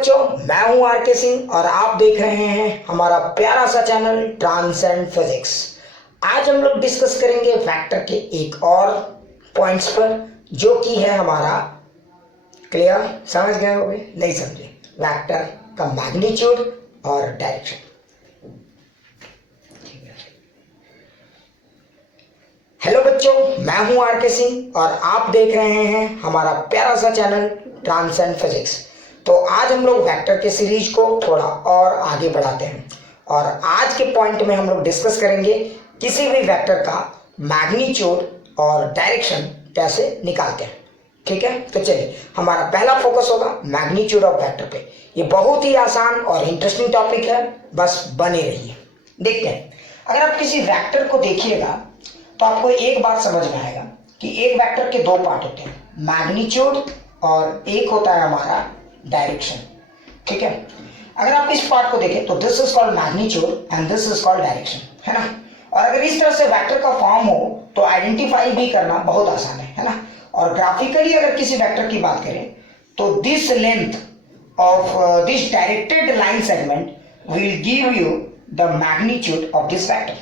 बच्चों, मैं हूं आर.के. सिंह और आप देख रहे हैं हमारा प्यारा सा चैनल ट्रांसेंड फिजिक्स। आज हम लोग डिस्कस करेंगे वेक्टर के एक और पॉइंट्स पर, जो कि है हमारा क्लियर। समझ गए होंगे? नहीं समझे? वेक्टर का मैग्नीट्यूड और डायरेक्शन। हेलो बच्चों, मैं हूं आर.के. सिंह और आप देख रहे हैं हमारा प्यारा सा चैनल ट्रांसेंड फिजिक्स। तो आज हम लोग वेक्टर के सीरीज को थोड़ा और आगे बढ़ाते हैं और आज के पॉइंट में हम लोग डिस्कस करेंगे किसी भी वेक्टर का मैग्नीट्यूड और डायरेक्शन कैसे निकालते हैं। ठीक है, तो चलिए हमारा पहला फोकस होगा मैग्नीट्यूड ऑफ वेक्टर पे। ये बहुत ही आसान और इंटरेस्टिंग टॉपिक है, बस बने रहिए। देखते हैं, अगर आप किसी वेक्टर को देखिएगा तो आपको एक बात समझ में आएगा कि एक वेक्टर के दो पार्ट होते हैं, मैग्नीट्यूड और एक होता है हमारा डायरेक्शन। ठीक है, अगर आप इस पार्ट को देखें तो this is called magnitude and this is called direction, है ना। और अगर इस तरह से वेक्टर का फॉर्म हो तो आइडेंटिफाई भी करना बहुत आसान है ना। और ग्राफिकली अगर किसी वेक्टर की बात करें तो this length of this directed line segment will give you the magnitude of this vector.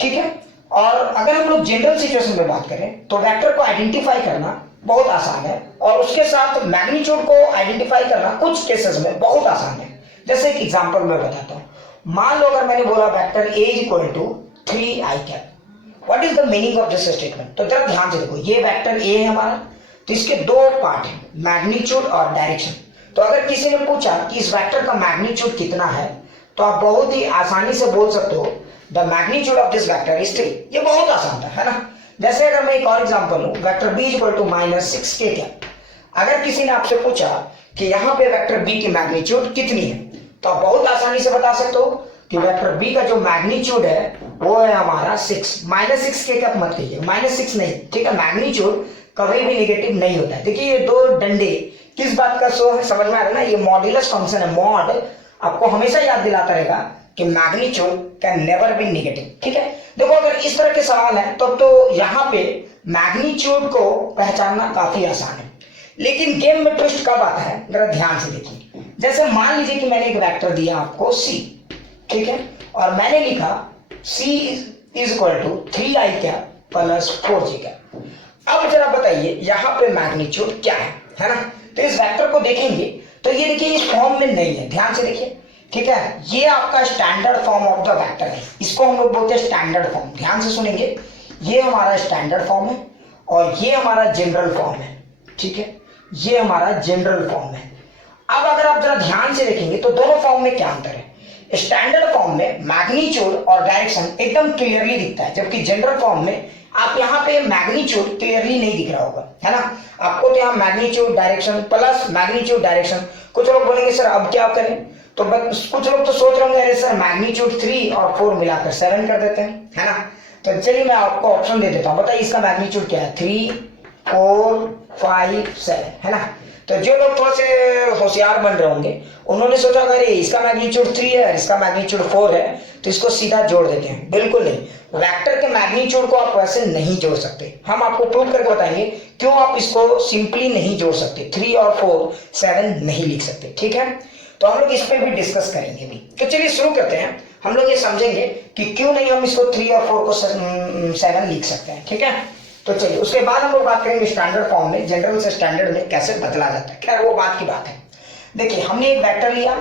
ठीक है, और अगर हम लोग जनरल सिचुएशन में बात करें तो वेक्टर को आइडेंटिफाई करना बहुत आसान है और उसके साथ मैग्नीट्यूड को आइडेंटिफाई करना कुछ केसेस में बहुत आसान है। जैसे एक एग्जांपल मैं बताता हूं। मान लो अगर मैंने बोला vector a equal to 3i cap, what is the meaning of this statement? तो जरा ध्यान से देखो, ये वेक्टर a है हमारा, तो इसके दो पार्ट हैं, मैग्नीट्यूड और डायरेक्शन। तो अगर किसी ने पूछा कि इस वेक्टर का मैग्नीट्यूड कितना है, तो आप बहुत ही आसानी से बोल सकते हो the magnitude of this vector is 3। ये बहुत आसान था, है ना। जैसे अगर मैं एक और एग्जांपल लूं, vector b equal to -6k cap. अगर किसी ने आपसे पूछा कि यहाँ पे वेक्टर b की मैग्नीट्यूड कितनी है, तो आप बहुत आसानी से बता सकते हो कि वेक्टर b का जो मैग्नीट्यूड है वो है हमारा 6। -6k कैप मत कहिए, -6 नहीं, ठीक है। मैग्नीट्यूड कभी भी नेगेटिव नहीं होता है। देखिए ये दो डंडे किस बात का शो है, समझ में आ रहा है ना। ये मॉड्यूलस फंक्शन है, मॉड आपको हमेशा याद दिलाता रहेगा कि magnitude can never be negative. ठीक है, देखो अगर इस तरह के सवाल है तो यहाँ पे मैग्नीट्यूड को पहचानना काफी आसान है। लेकिन गेम में ट्विस्ट कब आता है, जरा ध्यान से देखिए। जैसे मान लीजिए कि मैंने एक वेक्टर दिया आपको c, ठीक है, और मैंने लिखा c is equal to 3i cap plus 4j cap. अब जरा बताइए यहाँ पे मैग्नीट्यूड क्या है ना। तो इस वेक्टर को देखेंगे तो ये देखिए इस फॉर्म में नहीं है, ध्यान से देखिए। ठीक है, ये आपका standard form of the vector है, इसको हम लोग बोलते हैं स्टैंडर्ड फॉर्म। ध्यान से सुनेंगे, ये हमारा स्टैंडर्ड फॉर्म है और ये हमारा जनरल फॉर्म है। ठीक है, ये हमारा जनरल फॉर्म है। अब अगर आप जरा ध्यान से देखेंगे तो दोनों फॉर्म में क्या अंतर है। स्टैंडर्ड फॉर्म में मैग्नीट्यूड और डायरेक्शन एकदम क्लियरली दिखता है, जबकि जनरल फॉर्म में आप यहाँ पे मैग्नीट्यूड क्लियरली नहीं दिख रहा होगा, है ना। आपको तो यहाँ magnitude direction plus magnitude direction. कुछ लोग बोलेंगे सर अब क्या करें, तो कुछ लोग तो सोच रहे होंगे अरे सर मैग्नीट्यूड 3 और 4 मिलाकर 7 कर देते हैं, है ना। तो चलिए मैं आपको ऑप्शन दे देता हूँ, बताइए इसका मैग्नीट्यूड क्या है। 3 4 5 7, है ना। तो जो लोग थोड़े से होशियार बन रहे होंगे उन्होंने सोचा अरे इसका मैग्नीट्यूड 3 है, इसका मैग्नीट्यूड 4 है, तो इसको सीधा जोड़ देते हैं। बिल्कुल नहीं, वेक्टर के मैग्नीट्यूड को आप वैसे नहीं जोड़ सकते। हम आपको प्रूव करके बताएंगे क्यों आप इसको सिंपली नहीं जोड़ सकते। 3 और 4 7 नहीं लिख सकते, ठीक है। तो हम लोग इस पे भी डिस्कस करेंगे भी। तो चलिए शुरू करते हैं। हम लोग ये समझेंगे कि क्यों नहीं हम इसको 3 और 4 को 7 लिख सकते हैं, ठीक है। तो चलिए उसके बाद हम लोग बात करेंगे स्टैंडर्ड फॉर्म में जनरल से स्टैंडर्ड में कैसे बदला जाता है। खैर वो बात की बात है। देखिए हमने एक वेक्टर लिया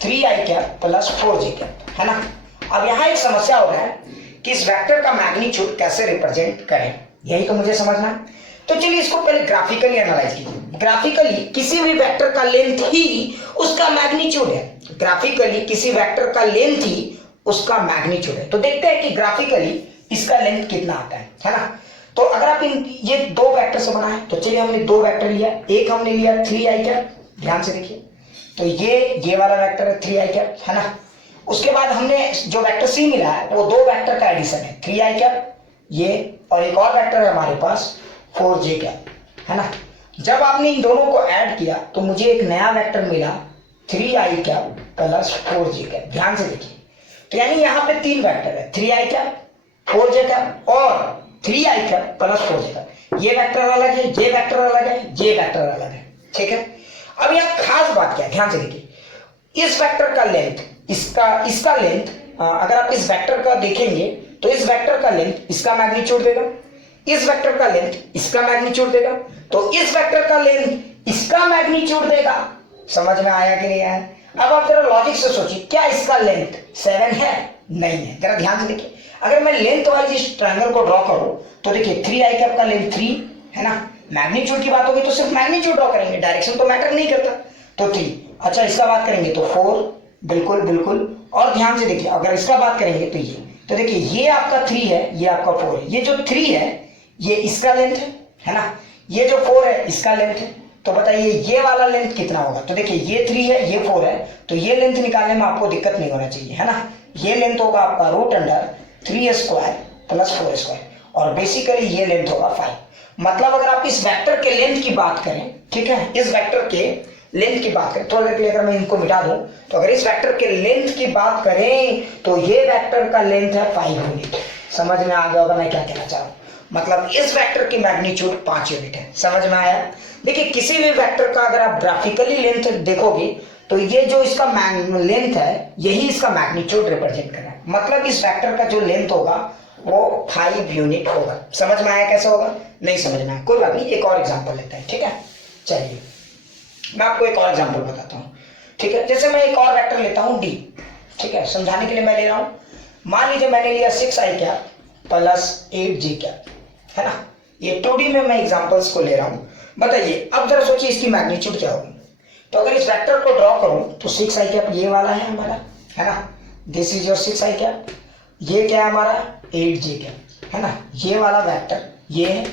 3i cap plus 4j cap, है ना। अब यहाँ एक समस्या हो रहा है कि इस वेक्टर का मैग्नीट्यूड कैसे रिप्रेजेंट करें, यही तो मुझे समझना है। तो चलिए इसको पहले ग्राफिकली एनालाइज कीजिए। ग्राफिकली किसी भी वेक्टर का लेंथ ही उसका मैग्नीट्यूड है। ग्राफिकली किसी वेक्टर का लेंथ ही उसका मैग्नीट्यूड है। तो देखते हैं कि ग्राफिकली इसका लेंथ कितना आता है ना। तो अगर आप ये दो वेक्टर से बना है तो चलिए हमने दो वेक्टर लिया। एक हमने लिया 3i कैप, ध्यान से देखिए, तो ये वाला वेक्टर है 3i कैप, है ना। उसके बाद हमने जो वेक्टर c मिला है वो दो वेक्टर का एडिशन है, 3i कैप ये, और एक और वेक्टर है हमारे पास 4j कैप, है ना। जब आपने इन दोनों को ऐड किया तो मुझे एक नया वेक्टर मिला 3i cap plus 4j cap. ध्यान से देखिए, तो यानी यहाँ पे तीन वेक्टर है, 3i कैप 4j कैप और 3i cap plus 4j cap. ये वेक्टर अलग है, ये वेक्टर अलग है, ये वेक्टर अलग है, ठीक है। अब यहाँ खास बात क्या है, ध्यान से देखिए, इस वेक्टर का लेंथ, इसका लेंथ, अगर आप इस वेक्टर का देखेंगे तो इस वेक्टर का लेंथ इसका मैग्नीट्यूड देगा, इस वेक्टर का लेंथ इसका मैग्नीट्यूड देगा, तो इस वेक्टर का लेंथ इसका मैग्नीट्यूड देगा। समझ में आया कि नहीं आया? अब आप जरा लॉजिक से सोचिए, क्या इसका लेंथ 7 है? नहीं है। जरा ध्यान से देखिए, अगर मैं लेंथ वाइज इस ट्रायंगल को ड्रॉ करूं तो देखिए 3i कैप का लेंथ 3 है ना, मैग्नीट्यूड की बात होगी तो सिर्फ मैग्नीट्यूड ड्रॉ करेंगे, डायरेक्शन तो मैटर नहीं करता, तो 3। अच्छा, इसका बात करेंगे तो 4, बिल्कुल बिल्कुल। और ध्यान से देखिए, अगर इसका बात करेंगे तो ये, तो देखिए ये आपका 3 है, ये आपका 4 है, ये जो 3 है ये इसका लेंथ है ना, ये जो 4 है इसका लेंथ है, तो बताइए ये वाला लेंथ कितना होगा? तो देखिए ये 3 है, ये 4 है, तो ये लेंथ निकालने में आपको दिक्कत नहीं होना चाहिए, है ना। ये लेंथ होगा आपका √3² + 4², और बेसिकली ये लेंथ होगा 5। मतलब अगर आप इस वेक्टर के लेंथ की बात करें, ठीक है, इस वेक्टर के लेंथ की बात करें, थोड़ी देर के लिए अगर मैं इनको मिटा दूं, तो अगर इस वेक्टर के लेंथ की बात करें तो ये वेक्टर का लेंथ है 5 यूनिट। समझ में आ गया होगा मैं क्या कहना चाह रहा हूं? मतलब इस वेक्टर की मैग्नीट्यूड 5 यूनिट है। समझ में आया? देखिए, किसी भी वेक्टर का अगर आप ग्राफिकली लेंथ देखोगे तो ये जो इसका लेंथ है यही इसका मैग्नीट्यूड रिप्रेजेंट कर रहा है। मतलब इस वेक्टर का जो लेंथ होगा वो 5 यूनिट होगा। समझ में आया कैसे होगा? नहीं समझ में आया, कोई बात नहीं, एक और एग्जांपल लेते हैं, ठीक है। चलिए मैं आपको एक और एग्जांपल बताता हूँ, ठीक है। जैसे मैं एक और वेक्टर लेता हूँ d, ठीक है, समझाने के लिए मैं ले रहा हूँ। मान लीजिए मैंने लिया 6i कैप + 8j कैप, है ना। ये 2D में मैं एग्जांपल्स को ले रहा हूँ। बताइए अब जरा सोचिए इसकी मैग्नीट्यूड क्या होगी। तो अगर इस वेक्टर को ड्रॉ करूं तो 6i कैप ये वाला है हमारा, है ना, this is your 6i cap. ये क्या है हमारा 8j कैप, है ना। ये वाला वेक्टर ये है,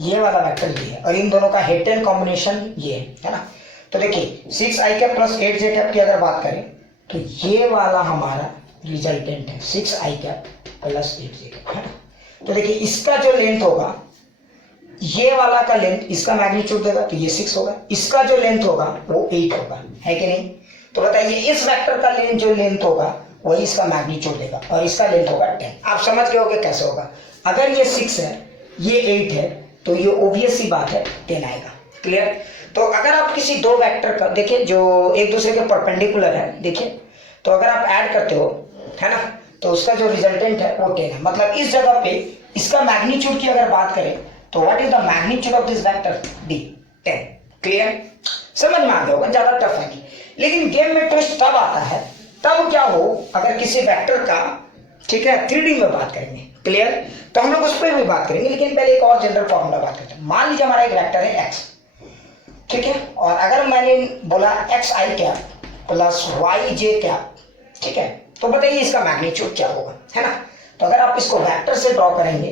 ये वाला वेक्टर ये है, और इन दोनों का हेड टेल कॉम्बिनेशन ये है ना। तो देखिए 6i कैप + 8j कैप की अगर बात करें तो ये वाला हमारा रिजल्टेंट है 6i कैप + 8j कैप, है ना। तो देखिए इसका जो लेंथ होगा, ये वाला का लेंथ इसका मैग्नीट्यूड देगा तो ये 6 होगा, इसका जो लेंथ होगा वो 8 होगा, है कि नहीं। तो बताइए इस वेक्टर का लेंथ जो लेंथ होगा वही इसका मैग्नीट्यूड देगा, और इसका लेंथ होगा 10। आप समझ गए होंगे कैसे होगा। अगर ये 6 है, ये 8 है, तो ये ऑब्वियस सी बात है 10 आएगा। क्लियर? तो अगर आप किसी दो वेक्टर का देखिए जो एक दूसरे के परपेंडिकुलर है, देखिए, तो अगर आप ऐड करते हो, है ना, तो उसका जो रिजल्टेंट है वो 10 है। मतलब इस जगह पे इसका मैग्नीट्यूड की अगर बात करें तो what is the magnitude of this vector? d, 10। Clear? समझ में आ गया होगा, ज्यादा टफ है। लेकिन गेम में ट्विस्ट तब आता है, तब क्या हो अगर किसी वेक्टर का, ठीक है, 3D में बात करेंगे। क्लियर? तो हम लोग उस पर भी बात करेंगे, लेकिन पहले एक और जनरल फॉर्मूला बात करते हैं। मान लीजिए हमारा एक वेक्टर है x, ठीक है, और अगर मैंने बोला xi कैप + yj कैप, ठीक है, तो बताइए इसका मैग्नीट्यूड क्या होगा, है ना। तो अगर आप इसको वेक्टर से ड्रॉ करेंगे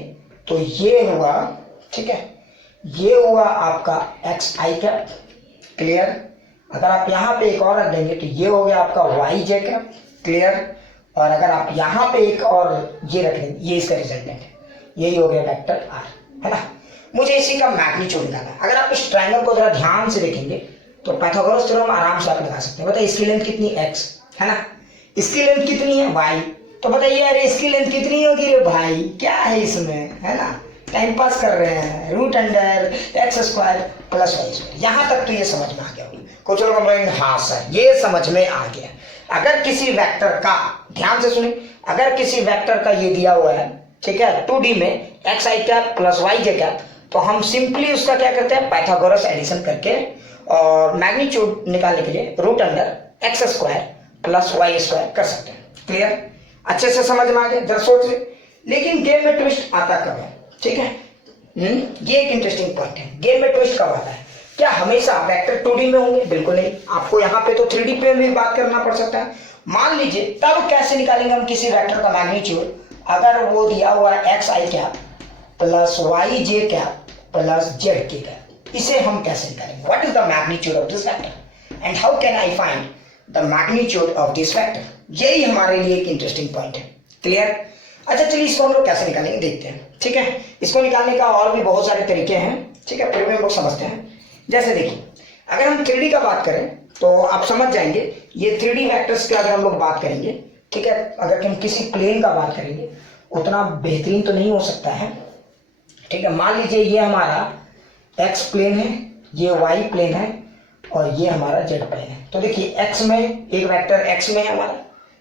तो ये हुआ, ठीक है, ये हुआ आपका xi कैप। क्लियर? अगर आप यहाँ पे एक और रख देंगे तो ये हो गया आपका yj कैप। क्लियर? और अगर आप यहाँ पे एक और ये रख देंगे, ये इसका रिजल्टेंट है, यही हो गया वेक्टर r, है ना। मुझे इसी का मैग्नीट्यूड निकालना है। अगर आप इस ट्रायंगल को जरा ध्यान से देखेंगे तो पाइथागोरस थ्योरम आराम से आप लगा सकते हैं। बताइए इसकी लेंथ कितनी x, है ना, इसकी लेंथ कितनी है y, तो बताइए अरे इसकी लेंथ कितनी होगी रे भाई, क्या है इसमें, है ना, टाइम पास कर रहे हैं, √x² + y²। यहां तक तो ये समझ में आ गया होगा। कुछ लोग बोलेंगे हाँ सर ये समझ में आ गया। अगर किसी वेक्टर का, ध्यान से सुनिए, अगर किसी वेक्टर का ये दिया हुआ है, ठीक है, 2D में xi कैप + yj कैप, तो हम सिंपली उसका क्या करते हैं, पाइथागोरस एडिशन करके और मैग्नीट्यूड निकालने के लिए √x² + y² कर सकते हैं। क्लियर? अच्छे से समझ में आ गया? जरा सोच ले। लेकिन गेम में ट्विस्ट आता कब है, ठीक है, ये एक इंटरेस्टिंग पॉइंट है। गेम में ट्विस्ट कब आता है? क्या हमेशा वेक्टर 2D में होंगे? बिल्कुल नहीं। आपको यहाँ पे तो 3D पे भी बात करना पड़ सकता है। मान लीजिए तब कैसे निकालेंगे हम किसी वेक्टर का मैग्नीट्यूड, अगर वो दिया हुआ है xi cap + yj cap + zk cap, इसे हम कैसे निकालेंगे? What is the magnitude of this vector and how can I find the magnitude of this vector? यही हमारे लिए एक इंटरेस्टिंग पॉइंट है। क्लियर? अच्छा चलिए इसको हम लोग कैसे निकालेंगे देखते हैं, ठीक है। इसको निकालने का और भी बहुत सारे तरीके हैं, ठीक है, फिर भी हम लोग समझते हैं। जैसे देखिए, अगर हम 3D का बात करें तो आप समझ जाएंगे, ये 3D वेक्टर्स की अगर हम लोग बात करेंगे, ठीक है, अगर हम किसी प्लेन का बात करेंगे उतना बेहतरीन तो नहीं हो सकता है, ठीक है। मान लीजिए ये हमारा x प्लेन है, ये y प्लेन है, और ये हमारा जेड प्लेन है। तो देखिए एक्स में एक वेक्टर एक्स में है हमारा,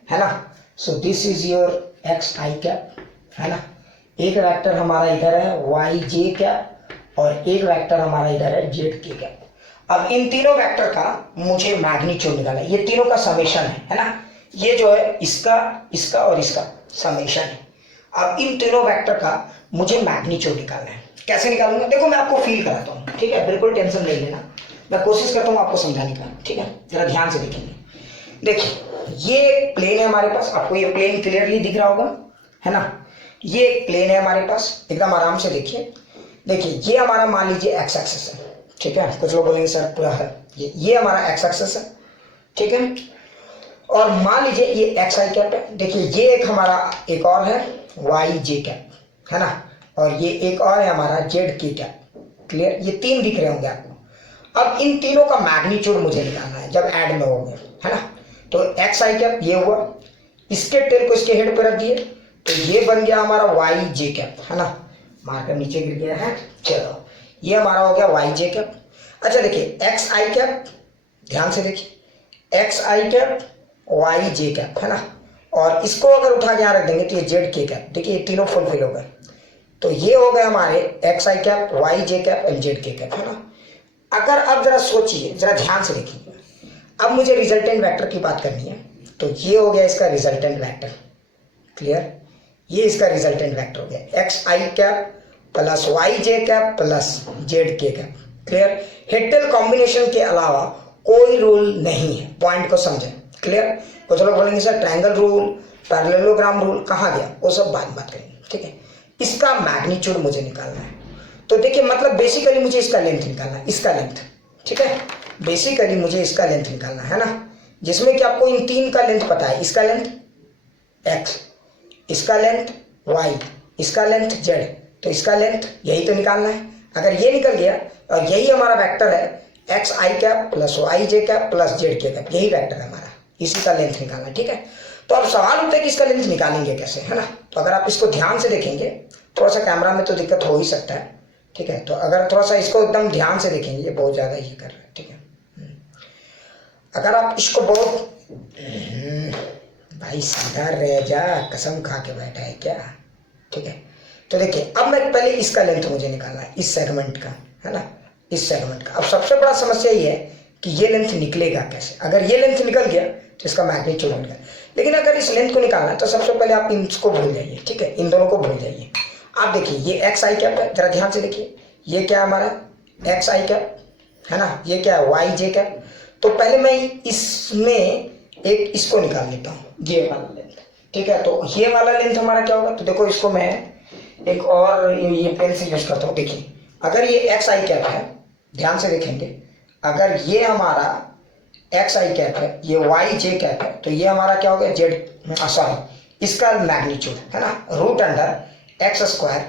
है ना, सो this is your x I cap, है ना। एक वेक्टर हमारा इधर है वाई जे कैप और एक वेक्टर हमारा इधर है जेड के कैप। अब इन तीनों वेक्टर का मुझे मैग्नीट्यूड निकालना है, ये तीनों का समेशन है ना, ये जो है इसका इसका और इसका समेशन है। अब इन तीनों वेक्टर का मुझे मैग्नीट्यूड निकालना है। कैसे निकालूंगा देखो मैं आपको फील कराता हूँ, ठीक है, बिल्कुल टेंशन नहीं लेना, मैं कोशिश करता हूँ आपको समझाने का, ठीक है, जरा ध्यान से देखेंगे। देखिए ये प्लेन है हमारे पास, आपको ये प्लेन क्लियरली दिख रहा होगा, है ना, ये प्लेन है हमारे पास, एकदम आराम से देखिए। देखिए ये हमारा मान लीजिए एक्स एक्सिस है, ठीक है, कुछ लोग बोलेंगे सर पूरा है, ये हमारा एक्स एक्सिस है, ठीक है, और मान लीजिए ये एक्स आई कैप है। देखिए ये एक हमारा एक और है वाई जे कैप, है ना, और ये एक और है हमारा जेड के कैप। क्लियर, ये तीन दिख रहे होंगे आपको। अब इन तीनों का मैग्नीट्यूड मुझे निकालना है जब ऐड में होंगे, है ना। तो एक्स आई कैप ये हुआ, इसके टेल को इसके हेड पे रख दिए तो ये बन गया हमारा वाई जे कैप, है ना, मार्कर नीचे गिर गया है, चलो ये हमारा हो गया वाई जे कैप। अच्छा देखिए एक्स आई कैप, ध्यान से देखिए x I cap Y J cap, है ना, और इसको अगर उठा के यहाँ रख देंगे तो ये जेड के कैप। देखिए ये तीनों फुलफिल हो गए, तो ये हो गए हमारे X I cap Y J cap and Z K cap, है ना। अगर अब जरा सोचिए, जरा ध्यान से देखिए, अब मुझे रिजल्टेंट वेक्टर की बात करनी है, तो ये हो गया इसका रिजल्टेंट वेक्टर। क्लियर, ये इसका रिजल्टेंट वेक्टर हो गया x I cap plus Y J cap plus Z K cap. Clear, हेटेल combination के अलावा कोई रूल नहीं है, पॉइंट को समझें। क्लियर, कुछ लोग बोलेंगे sir triangle rule parallelogram rule कहाँ गया, वो सब बात करेंगे, ठीक है। इसका मैग्नीट्यूड मुझे निकालना है, तो देखिए मतलब बेसिकली मुझे इसका लेंथ निकालना है, इसका लेंथ, ठीक है, बेसिकली मुझे इसका लेंथ निकालना है ना, जिसमें कि आपको इन तीन का लेंथ पता है, इसका लेंथ x, इसका लेंथ y, इसका लेंथ z, तो इसका लेंथ यही तो निकालना है। अगर ये निकल गया और यही हमारा वेक्टर है X I cap plus Y J cap plus Z K cap, यही वेक्टर है हमारा, इसी का लेंथ निकालना है, ठीक है। तो अब सवाल उठता है कि इसका लेंथ निकालेंगे कैसे, है ना। तो अगर आप इसको ध्यान से देखेंगे, थोड़ा सा कैमरा में तो दिक्कत हो ही सकता है, ठीक है, तो अगर थोड़ा सा इसको एकदम ध्यान से देखेंगे, ये बहुत ज़्यादा ये कर रहा है, ठीक है। अगर आप इसको बहुत भाई सीधा रह जा, कसम खा के बैठा है क्या, ठीक है। तो देखिए अब मैं पहले इसका लेंथ मुझे निकालना है, इस सेगमेंट का, है ना, इस सेगमेंट का। अब सबसे बड़ा समस्या ये है कि ये लेंथ निकलेगा कैसे। अगर ये लेंथ निकल गया तो इसका मैग्नीट्यूड निकल, लेकिन अगर इस लेंथ को निकालना है तो सबसे पहले आप इसको भूल जाइए, ठीक है, इन दोनों को भूल जाइए। आप देखिए ये एक्स आई कैप है, जरा ध्यान से देखिए, ये क्या है हमारा एक्स आई कैप, है ना, ये क्या है वाई जे कैप। तो पहले मैं इसमें एक इसको निकाल लेता हूँ, ये वाला लेंथ, ठीक है। तो ये वाला लेंथ हमारा क्या होगा, तो देखो इसको मैं एक और ये पेन से यूज करता हूँ। देखिए अगर ये एक्स आई कैप है, ध्यान से देखेंगे, अगर ये हमारा एक्स आई कैप है, ये वाई जे कैप है, तो ये हमारा क्या हो गया जेड, सॉरी इसका मैग्नीट्यूड, है ना, root under x square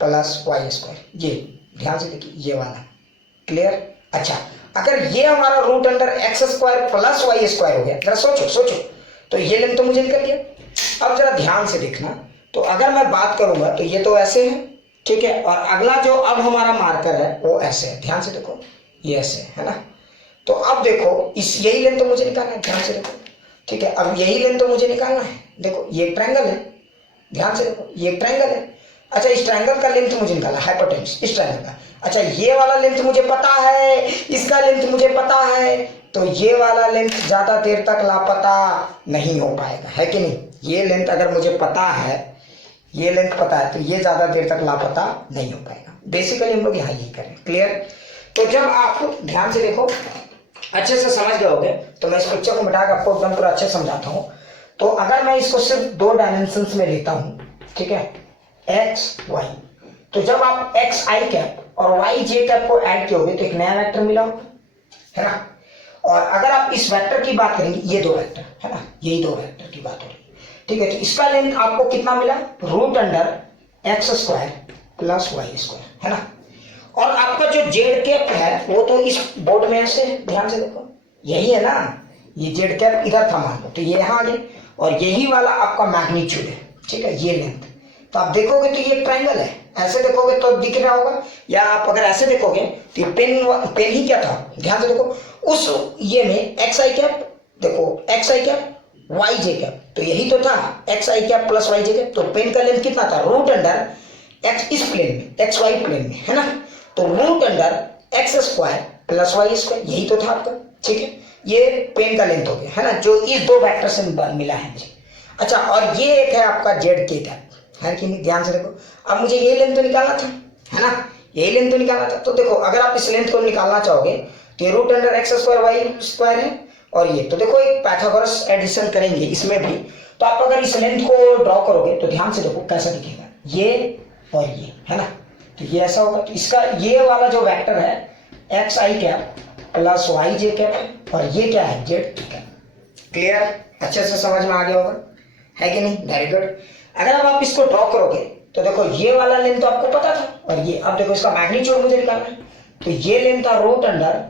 plus Y square, ये ध्यान से देखिए ये वाला। क्लियर, अच्छा अगर ये हमारा root under x square plus Y square हो गया, जरा सोचो, तो ये लेंथ तो मुझे निकल गया। अब जरा ध्यान से देखना, तो अगर मैं बात करूंगा तो ये तो ऐसे है, ठीक है, और अगला जो अब हमारा मार्कर है वो ऐसे है, ध्यान से देखो ये ऐसे है ना। तो अब देखो इस यही लेंथ तो मुझे निकालना है, ध्यान से देखो, ठीक है, अब यही लेंथ तो मुझे निकालना है। देखो ये ट्रायंगल है, ध्यान से देखो ये ट्रायंगल है। अच्छा इस ट्रायंगल का लेंथ मुझे निकालना है, हाइपोटेन्यूस इस ट्रायंगल का। अच्छा ये वाला लेंथ मुझे पता है, इसका लेंथ मुझे पता है, तो ये वाला लेंथ ज्यादा देर तक लापता नहीं हो पाएगा, है कि नहीं। ये लेंथ अगर मुझे पता है, ये लेंथ पता है, तो ये ज्यादा देर तक लापता नहीं हो पाएगा। बेसिकली हम लोग यहाँ यही करें। क्लियर, तो जब आप ध्यान से देखो अच्छे से समझ गए होगे, तो मैं इस पिक्चर को मिटा के आपको एकदम पूरा अच्छे समझाता हूँ। तो अगर मैं इसको सिर्फ दो डायमेंशंस में लेता हूँ, ठीक है, एक्स वाई, तो जब आप एक्स आई कैप और वाई जे कैप को ऐड किए तो एक नया वेक्टर मिला है ना। और अगर आप इस वेक्टर की बात करेंगे, ये दो वेक्टर है ना, यही दो वेक्टर की बात हो रही है, ठीक है। तो इसका लेंथ आपको कितना मिला, root under x square plus Y square, है ना। और आपका जो जेड कैप है वो तो इस बोर्ड में ऐसे, ध्यान से देखो यही है ना, ये जेड कैप इधर था मान लो, तो ये यहाँ आ गए, और यही वाला आपका मैग्नीट्यूड है, ठीक है, ये लेंथ। तो आप देखोगे तो ये ट्रायंगल है, ऐसे देखोगे तो दिख रहा होगा, या आप अगर ऐसे देखोगे तो ये पेन ही क्या था, ध्यान से देखो, उस ये में एक्स आई कैप, देखो X I cap Y J cap, तो यही तो था X I cap plus Y J cap. तो पेन का लेंथ कितना था, रूट अंडर एक्स इस प्लेन में, एक्स वाई प्लेन में, है ना। तो root under x square plus Y square, यही तो था आपका, ठीक है। ये पेन का लेंथ हो गया, है ना, जो इस दो वेक्टर से मिला है मुझे। अच्छा, और ये एक है आपका जेड के कैप, है कि नहीं, ध्यान से देखो। अब मुझे ये लेंथ तो निकालना था, है ना, यही लेंथ तो निकालना था। तो देखो अगर आप इस लेंथ को निकालना चाहोगे तो ये root under x square Y square है, और ये तो देखो एक पाइथागोरस एडिशन करेंगे इसमें भी। तो आप अगर इस लेंथ को ड्रॉ करोगे तो ध्यान से देखो कैसा दिखेगा, ये और ये, है ना। तो ये ऐसा होगा। तो इसका ये वाला जो वेक्टर है X I cap plus Y J cap, और ये क्या है, जेड के कैप। क्लियर, अच्छे से समझ में आ गया होगा, है कि नहीं, वेरी गुड। अगर अब आप इसको ड्रॉ करोगे तो देखो ये वाला लेंथ तो आपको पता था, और ये अब देखो इसका मैग्नीट्यूड मुझे निकालना है। तो ये लेंथ था root under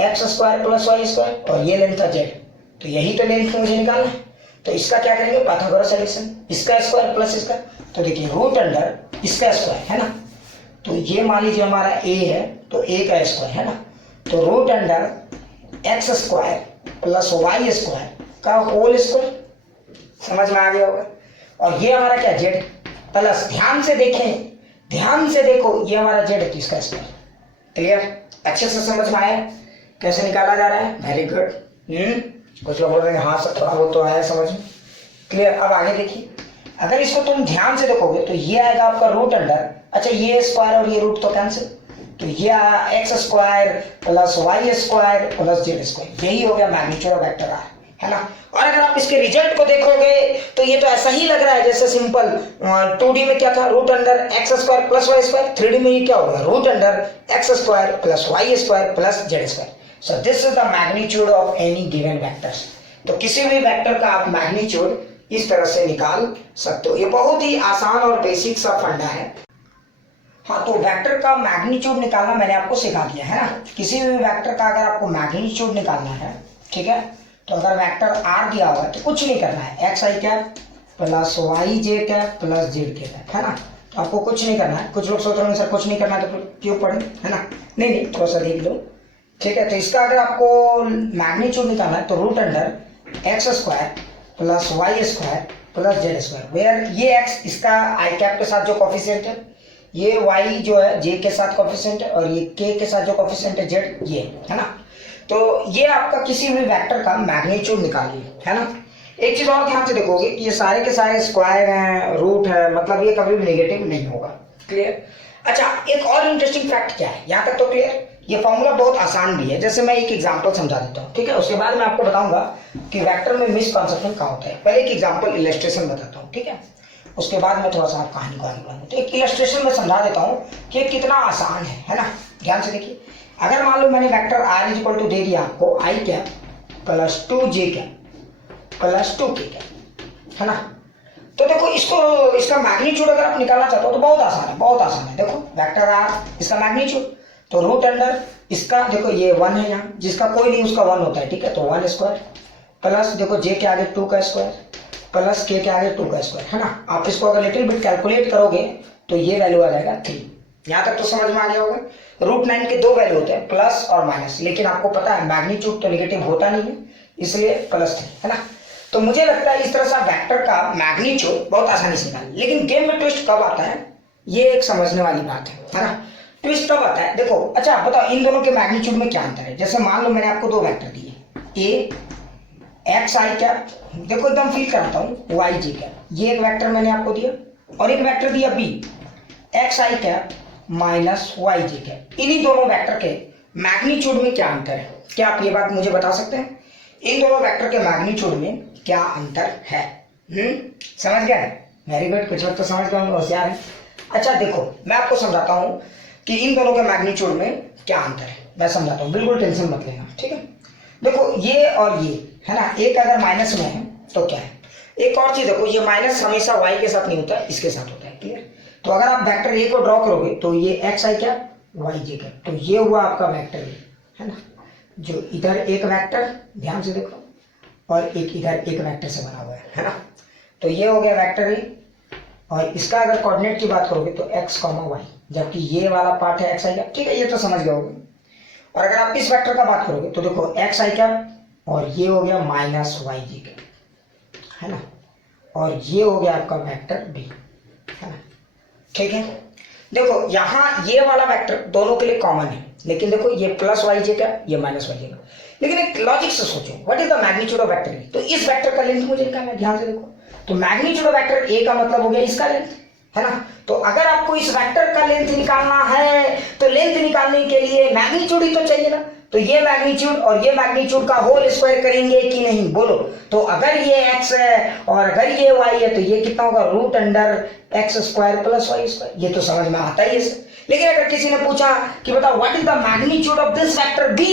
x square plus Y square, और ये लेंथ था जेड। तो यही तो लेंथ मुझे निकालना है। तो इसका क्या करेंगे, पाइथागोरस एडिशन, इसका स्क्वायर प्लस इसका। तो देखिए रूट अंडर इसका स्क्वायर, है ना, तो ये मान लीजिए हमारा ए है, तो ए का स्क्वायर, है ना। तो root under x square plus Y square का होल स्क्वायर, समझ में आ गया होगा। और ये हमारा क्या, जेड प्लस, ध्यान से देखें, ध्यान से देखो, ये हमारा जेड है तो इसका स्क्वायर। क्लियर, अच्छे से समझ में आया कैसे निकाला जा रहा है, वेरी गुड। कुछ लोग बोल रहे हैं हाँ सर थोड़ा बहुत तो आया समझ में। क्लियर, अब आगे देखिए, अगर इसको तुम ध्यान से देखोगे तो ये आएगा आपका रूट अंडर, अच्छा ये स्क्वायर और ये रूट तो कैंसिल, तो ये आया X square plus Y square plus Z square, यही हो गया मैग्नीट्यूड ऑफ वेक्टर आर, है ना। और अगर आप इसके रिजल्ट को देखोगे तो ये तो ऐसा ही लग रहा है जैसे सिंपल 2D में क्या था, root under x square plus Y square, 3D में ये क्या होगा, root under x square plus Y square plus Z square. So this is the magnitude of any given vectors. तो किसी भी वेक्टर का आप मैग्नीट्यूड इस तरह से निकाल सकते हो। ये बहुत ही आसान और बेसिक सा फंडा है। हाँ, तो वेक्टर का मैग्नीट्यूड निकालना मैंने आपको सिखा दिया, है ना। किसी भी वेक्टर का अगर आपको मैग्नीट्यूड निकालना है, ठीक है, तो अगर वेक्टर आर दिया हुआ है तो कुछ नहीं करना है, X I cap plus Y J cap plus Z K cap, है ना। तो आपको कुछ नहीं करना है। कुछ लोग सोच रहे हैं सर कुछ नहीं करना तो क्यों पढ़े, है ना। नहीं नहीं, थोड़ा सा देख लो, ठीक है। तो इसका अगर आपको मैग्नीट्यूड निकालना है तो root under x square plus Y square plus Z square, where ये एक्स इसका आई कैप के साथ जो कॉफिशिएंट है, ये वाई जो है जे के साथ कॉफिशिएंट है, और ये के साथ जो कॉफिशिएंट है जेड, ये है ना। तो ये आपका किसी भी वेक्टर का मैग्नीट्यूड निकालिए, है ना। एक चीज और ध्यान से देखोगे कि ये सारे के सारे स्क्वायर हैं, रूट है, मतलब ये कभी भी नेगेटिव नहीं होगा। क्लियर। अच्छा, एक और इंटरेस्टिंग फैक्ट क्या है, यहाँ तक तो क्लियर। ये फॉर्मूला बहुत आसान भी है, जैसे मैं एक एग्जांपल समझा देता हूँ, ठीक है। उसके बाद मैं आपको बताऊंगा कि वेक्टर में मिसकंसेप्शन कहाँ होता है। पहले एक एग्जांपल इलस्ट्रेशन बताता हूँ, ठीक है। उसके बाद मैं थोड़ा सा कहानी को आगे बढ़ाऊंगा। तो एक इलस्ट्रेशन में समझा देता हूँ कि कितना आसान है ना। ध्यान से देखिए, अगर मान लो मैंने vector R is equal to दे दिया आपको I cap plus 2 J cap plus 2 K cap, है ना। तो देखो इसको, इसका मैग्नीट्यूड अगर आप निकालना चाहते हो तो बहुत आसान है, बहुत आसान है। देखो वेक्टर आर, इसका मैग्नीट्यूड, तो रूट अंडर इसका, देखो ये 1 है यहाँ, जिसका कोई नहीं उसका 1 होता है, ठीक है। तो 1 स्क्वायर प्लस देखो जे के आगे 2 का स्क्वायर प्लस के आगे 2 का स्क्वायर, है ना। आप इसको अगर लिटिल बिट कैलकुलेट करोगे तो ये वैल्यू आ जाएगा 3। यहाँ तक तो समझ में आ गया होगा। रूट 9 के 2 वैल्यू होते हैं, प्लस और माइनस, लेकिन आपको पता है मैग्नीट्यूड तो नेगेटिव होता नहीं है, इसलिए +3, है ना। तो मुझे लगता है इस तरह से वेक्टर का मैग्नीट्यूड बहुत आसानी से निकाल। लेकिन गेम में ट्विस्ट कब आता है, ये एक समझने वाली बात है ना। ट्विस्ट कब आता है, देखो अच्छा बताओ इन दोनों के मैग्नीट्यूड में क्या अंतर है। जैसे मान लो मैंने आपको 2 वेक्टर दिए, ए एक्स आई कैप, देखो एकदम फील कराता हूँ, वाई जी कैप, ये एक वेक्टर मैंने आपको दिया, और एक वेक्टर दिया B x I cap minus Y ji cap. इन्हीं दोनों वेक्टर के मैग्नीट्यूड में क्या अंतर है, क्या आप ये बात मुझे बता सकते हैं? इन दोनों वेक्टर के मैग्नीट्यूड में क्या अंतर है? समझ गए? वेरी गुड, कुछ वक्त तो समझ गए, होशियार है। अच्छा देखो मैं आपको समझाता हूँ कि इन दोनों के मैग्नीट्यूड में क्या अंतर है, मैं समझाता हूँ, बिल्कुल टेंशन मत लेना, ठीक है। देखो ये और ये, है ना, एक अगर माइनस में है तो क्या है। एक और चीज देखो, ये माइनस हमेशा वाई के साथ नहीं होता है, इसके साथ होता है, क्लियर। तो अगर आप वेक्टर ए को ड्रॉ करोगे तो ये एक्स आई क्या, वाई जे क्या, तो ये हुआ आपका वेक्टर ए, है ना। जो इधर एक वेक्टर, ध्यान से देखो, और एक इधर एक वेक्टर से बना हुआ है ना। तो ये हो गया वेक्टर ए, और इसका अगर कोऑर्डिनेट की बात करोगे तो एक्स कॉमा वाई, जबकि ये वाला पार्ट है एक्स आई का, ठीक है, ये तो समझ गए होगे। और अगर आप इस वेक्टर का बात करोगे तो देखो एक्स आई कैप और ये हो गया माइनस वाई जी कैप, है ना, और ये हो गया आपका वेक्टर बी, है ना, ठीक है। देखो यहाँ ये वाला वेक्टर दोनों के लिए कॉमन है, लेकिन देखो ये प्लस वाई जे कैप, ये माइनस वाई जे कैप, लेकिन एक लॉजिक से सोचो, what is the magnitude of vector A, तो इस वेक्टर का लेंथ मुझे निकालना है, ध्यान से देखो, तो मैग्नीट्यूड ऑफ वेक्टर ए का मतलब हो गया इसका लेंथ, है ना। तो अगर आपको इस वेक्टर का लेंथ निकालना है तो लेंथ निकालने के लिए मैग्नीट्यूड ही तो चाहिए ना, तो ये मैग्नीट्यूड और ये मैग्नीट्यूड का होल स्क्वायर करेंगे कि नहीं बोलो, तो अगर ये x है और अगर ये y है तो ये कितना होगा, root under x square plus Y square, ये तो समझ में आता ही है। लेकिन अगर किसी ने पूछा कि बताओ what is the magnitude of this vector b,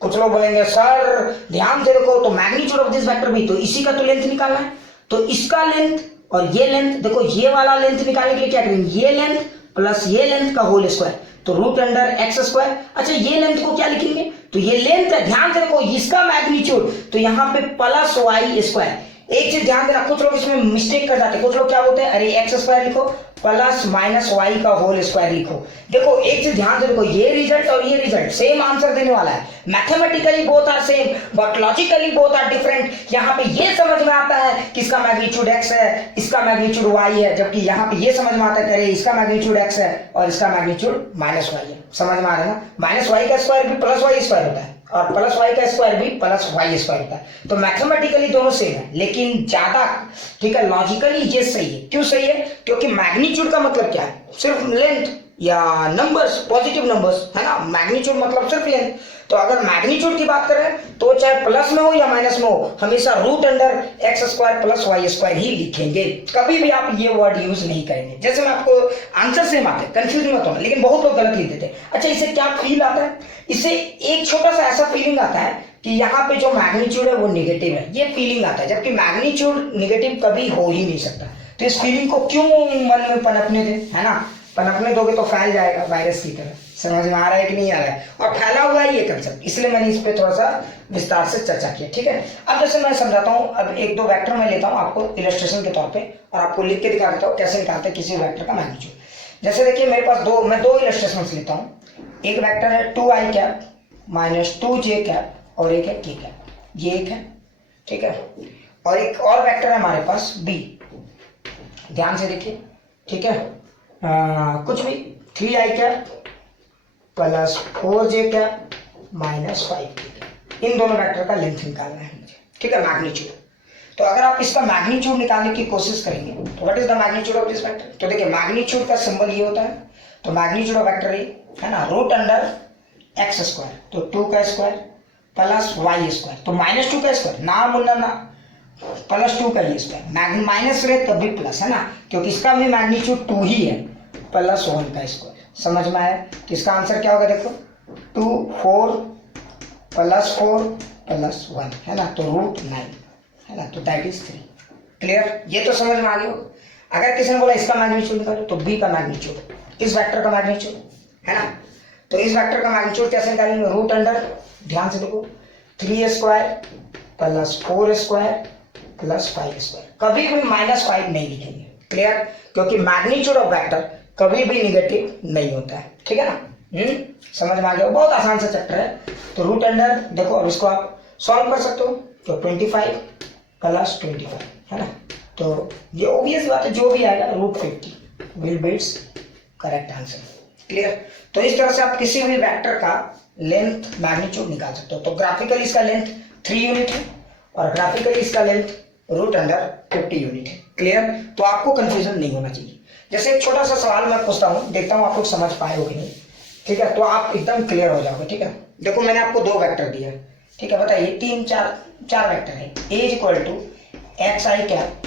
कुछ लोग बोलेंगे सर ध्यान से देखो, तो magnitude of this vector b, तो इसी का तो लेंथ निकालना है, तो इसका लेंथ और ये लेंथ, देखो ये वाला लेंथ निकालने के लिए क्या करेंगे, ये लेंथ प्लस ये लेंथ का होल स्क्वायर, तो रूट अंडर एक्स स्क्वायर। अच्छा ये लेंथ को क्या लिखेंगे, तो ये लेंथ है, ध्यान से देखो इसका मैग्नीट्यूड, तो यहाँ पे प्लस वाई स्क्वायर। एक चीज ध्यान देना, कुछ लोग इसमें मिस्टेक कर जाते हैं, कुछ लोग क्या बोलते हैं, अरे एक्स स्क्वायर लिखो प्लस माइनस वाई का होल स्क्वायर लिखो। देखो एक चीज ध्यान से देखो, ये रिजल्ट और ये रिजल्ट सेम आंसर देने वाला है, mathematically both are same but logically both are different. यहाँ पे ये समझ में आता है कि इसका मैग्नीट्यूड एक्स है, इसका मैग्नीट्यूड वाई है, जबकि यहाँ पे ये समझ में आता है कि इसका मैग्नीट्यूड एक्स है और इसका मैग्नीट्यूड माइनस वाई है। समझ में आ रहा है ना, माइनस वाई का स्क्वायर भी प्लस वाई स्क्वायर होता है और प्लस वाई का स्क्वायर भी प्लस वाई स्क्वायर होता है, तो मैथमेटिकली दोनों सेम है, लेकिन ज्यादा ठीक है लॉजिकली ये सही है। क्यों सही है, क्योंकि मैग्नीट्यूड का मतलब क्या है, सिर्फ लेंथ या नंबर्स, पॉजिटिव नंबर्स, है ना, मैग्नीट्यूड मतलब सिर्फ लेंथ। तो अगर मैग्नीट्यूड की बात करें तो चाहे प्लस में हो या माइनस में हो, हमेशा root under x square plus Y square ही लिखेंगे, कभी भी आप ये वर्ड यूज नहीं करेंगे। जैसे मैं आपको आंसर सेम आते हैं, कंफ्यूज मत होना, लेकिन बहुत लोग गलत लिख देते हैं। अच्छा इससे क्या फील आता है, इससे एक छोटा सा ऐसा फीलिंग आता है कि यहाँ पे जो मैग्नीट्यूड है वो निगेटिव है, ये फीलिंग आता है, जबकि मैग्नीट्यूड निगेटिव कभी हो ही नहीं सकता। तो इस फीलिंग को क्यों मन में पनपने दे, है ना, पनपने दोगे तो फैल जाएगा वायरस की तरह। समझ में आ रहा है कि नहीं आ रहा है, और फैला हुआ है ये कंसेप्ट, इसलिए मैंने इस पे थोड़ा सा विस्तार से चर्चा किया, ठीक है। अब जैसे मैं समझाता हूँ, अब एक दो वेक्टर मैं लेता हूँ आपको इलस्ट्रेशन के तौर पे और आपको लिख के दिखा देता हूँ कैसे निकालते हैं किसी वेक्टर का मैग्नीट्यूड। जैसे देखिए मेरे पास मैं दो इलस्ट्रेशन लेता हूँ, एक वेक्टर है 2i cap minus 2j cap और एक है k कैप, ये एक है, ठीक है, और एक और वेक्टर है हमारे पास b, ध्यान से देखिए, ठीक है, कुछ भी 3i cap plus 4j cap minus 5k, इन दोनों वेक्टर का लेंथ निकालना है मुझे, ठीक है, मैग्नीट्यूड। तो अगर आप इसका मैग्नीट्यूड निकालने की कोशिश करेंगे तो what is the magnitude of this vector, तो देखिए मैग्नीट्यूड का सिंबल ये होता है, तो मैग्नीट्यूड ऑफ वेक्टर ए है ना, रूट अंडर एक्स स्क्वायर, तो 2 का स्क्वायर प्लस वाई स्क्वायर, तो माइनस 2 का स्क्वायर ना मुन्ना ना, प्लस 2 का ये स्क्वायर, माइनस रहे तब भी प्लस, है ना, क्योंकि इसका भी मैग्नीट्यूड 2 ही है, प्लस 1 का स्क्वायर। समझ में आया, तो इसका आंसर क्या होगा, देखो 2 4 प्लस 4 प्लस 1, है ना, तो रूट 9, है ना, तो दैट इज 3। क्लियर, ये तो समझ में आ गया। अगर किसी ने बोला इसका मैग्नीट्यूड निकालो, तो बी का मैग्नीट्यूड, इस वेक्टर का मैग्नीट्यूड, है ना, तो इस वेक्टर का मैग्नीट्यूड कैसे निकालेंगे, रूट अंडर, ध्यान से देखो 3 square plus 4 square plus 5 square, कभी भी माइनस 5 नहीं लिखेंगे। क्लियर, क्योंकि मैग्नीट्यूड ऑफ वेक्टर कभी भी निगेटिव नहीं होता है, ठीक है ना। समझ में आ गया, बहुत आसान सा चैप्टर है। तो रूट अंडर देखो, अब इसको आप सॉल्व कर सकते हो, तो 25 प्लस 25, है ना, तो ये ऑब्वियस बात है, जो भी आएगा root 50 will be its correct answer. Clear, तो इस तरह से आप किसी भी वेक्टर का लेंथ मैग्नीट्यूड निकाल सकते हो। तो ग्राफिकली इसका लेंथ 3 यूनिट है और ग्राफिकली इसका लेंथ रूट अंडर 50 यूनिट है। क्लियर, तो आपको कंफ्यूजन नहीं होना चाहिए। जैसे एक छोटा सा सवाल मैं पूछता हूँ, देखता हूँ आप लोग समझ पाए हो कि नहीं, ठीक है, तो आप एकदम क्लियर हो जाओगे। ठीक है, देखो मैंने आपको 2 वेक्टर दिया, ठीक है, बताइए 3 4 वेक्टर है। A is equal to X I cap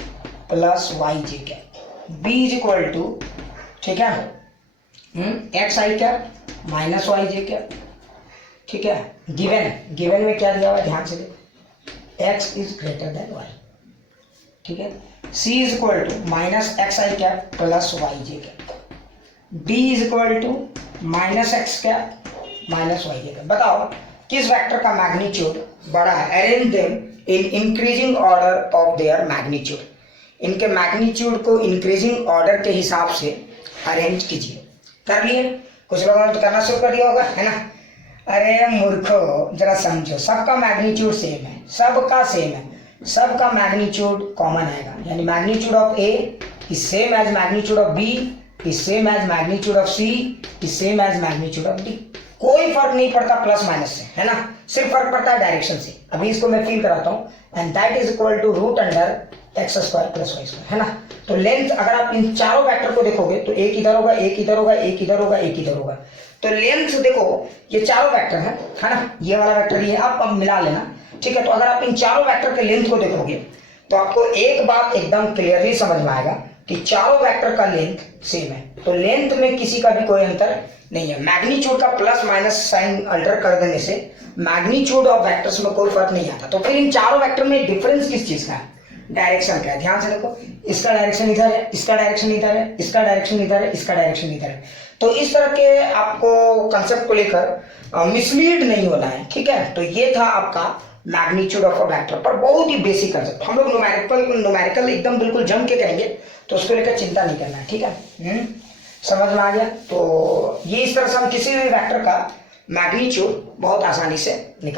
plus Y J cap, B is equal to, ठीक है, X I cap minus Y J cap, ठीक है, गिवन में क्या दिया हुआ है ध्यान से देखो, X is greater than Y, ठीक है, C is equal to minus X I cap plus Y J cap, D is equal to minus X cap minus Y J cap. बताओ किस वेक्टर का मैग्नीट्यूड बड़ा है। Arrange them in increasing order of their magnitude, इनके magnitude को increasing order के हिसाब से अरेंज कीजिए। कर लिए, कुछ लोगों ने तो करना शुरू कर दिया होगा, है ना। अरे मूर्खो, जरा समझो, सबका मैग्नीट्यूड सेम है, सबका सेम है, सबका मैग्नीट्यूड कॉमन आएगा, यानी magnitude of A is same as magnitude of B is same as magnitude of C is same as magnitude of D. कोई फर्क नहीं पड़ता प्लस माइनस से, है ना, सिर्फ फर्क पड़ता है डायरेक्शन से। अभी इसको मैं फील कराता हूँ, and that is equal to root under x square plus Y square, है ना। तो लेंथ अगर आप इन चारों वेक्टर को देखोगे तो एक इधर होगा, एक इधर होगा, एक इधर होगा, एक इधर होगा। तो लेंथ देखो, ये चारों वेक्टर है ना, ये वाला वेक्टर ये आप अब मिला लेना, ठीक है। तो अगर आप इन चारों वेक्टर के लेंथ को देखोगे तो आपको एक बात एकदम क्लियरली समझ में आएगा कि चारों वेक्टर का लेंथ सेम है। तो लेंथ में किसी का भी कोई अंतर नहीं है। मैग्नीट्यूड का प्लस माइनस साइन अल्टर कर देने से मैग्नीट्यूड ऑफ वेक्टर्स में कोई फर्क नहीं आता। तो फिर इन चारों वेक्टर में डिफरेंस किस चीज का है? डायरेक्शन का है। ध्यान से देखो, इसका डायरेक्शन इधर है, इसका डायरेक्शन इधर है, इसका डायरेक्शन इधर है, इसका डायरेक्शन इधर है। तो इस तरह के आपको कंसेप्ट को लेकर मिसलीड नहीं होना है, ठीक है। तो ये था आपका मैग्नीट्यूड ऑफ अ वेक्टर पर बहुत ही बेसिक कंसेप्ट। हम लोग न्यूमेरिकल एकदम बिल्कुल जम के करेंगे, तो उसको लेकर चिंता नहीं करना है, ठीक है। समझ में आ गया? तो ये इस तरह से हम किसी भी वेक्टर का मैग्नीट्यूड बहुत आसानी से निकाल